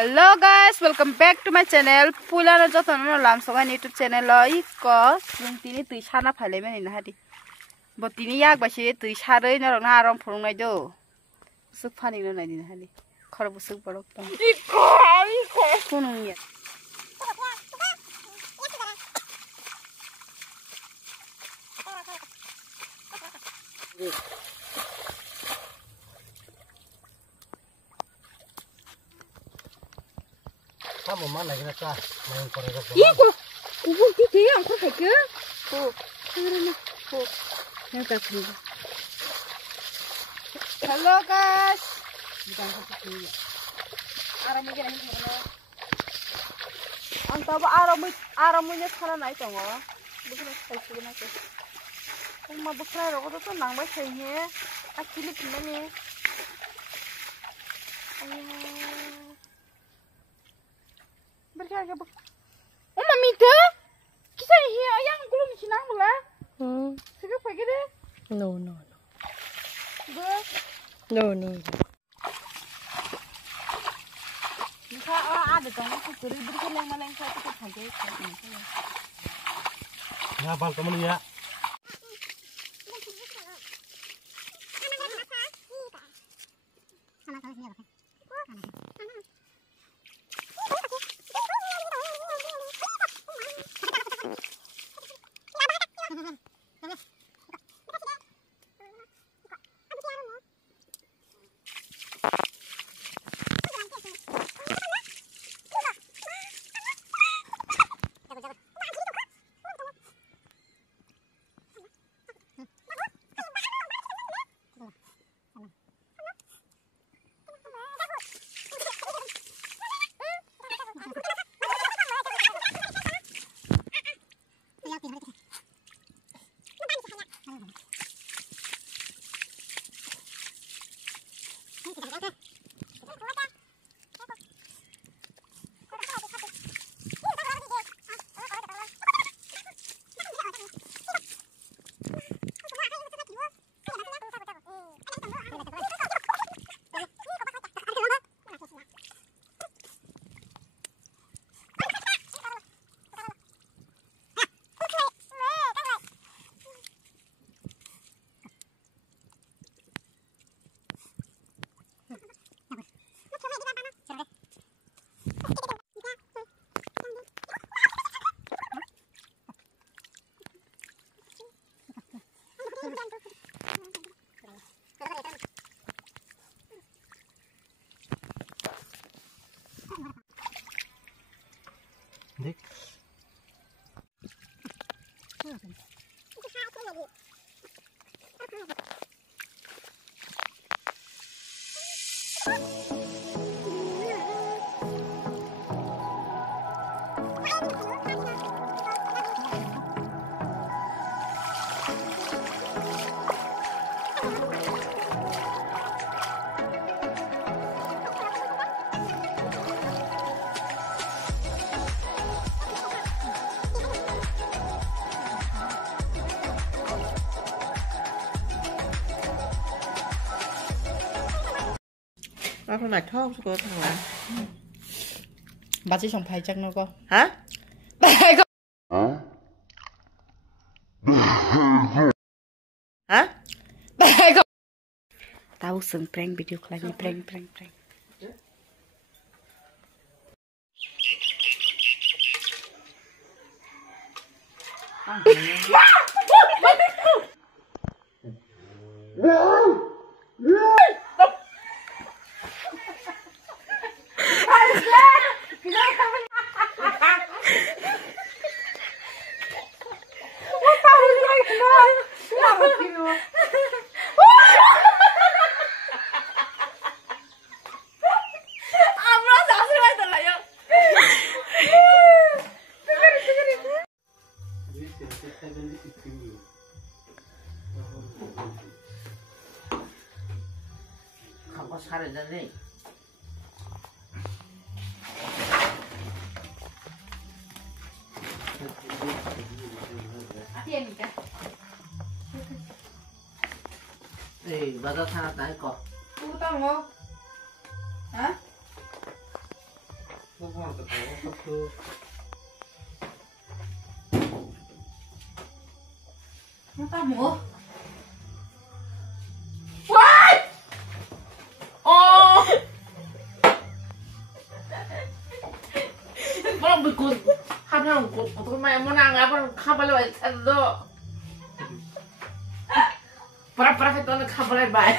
Hello guys, welcome back to my channel. Pula na joton no lam soga YouTube channel lo iko yung tini tui sana phale men na hadi. Bo tini yak ba se tui sarei na rong na arom phurung nai do. Suk phani no nai din hadi. Khor busuk borok tam. Iko kunung ya. Kamu mana kita cah main korek. Iya kok, kubur kita yang kau pakai. Oh, mana? Oh, yang tak ada. Hello guys. Bukan kau ini. Aram ini kan mana? Anta apa aramnya sana naik tong oh. Bukan saya sudah nak. Kamu bukan rokok tu nang baik saja. Akili gimana? Berkata apa? Oh mami tu, kita ni ayam gulung ni nang mula. Sekarang pergi deh. No. Ber. No. Masa orang ada tu, aku beri yang mana yang saya tu pakai. Ngapal kamu ni ya? Dik. Nó không phải thốt của thằng là Bà chỉ sống phải chắc nó có. hả? Hả? Tahu seng prank video klanya prank. Không có sai rồi đi. Ê, bà tao tha tái cỏ. Tao không? Hả? Matamu. What? Oh. Belum berikut. Kapan berikut? Untuk main menang apa? Kapan lewat itu? Para-para kita nak kapan lewat?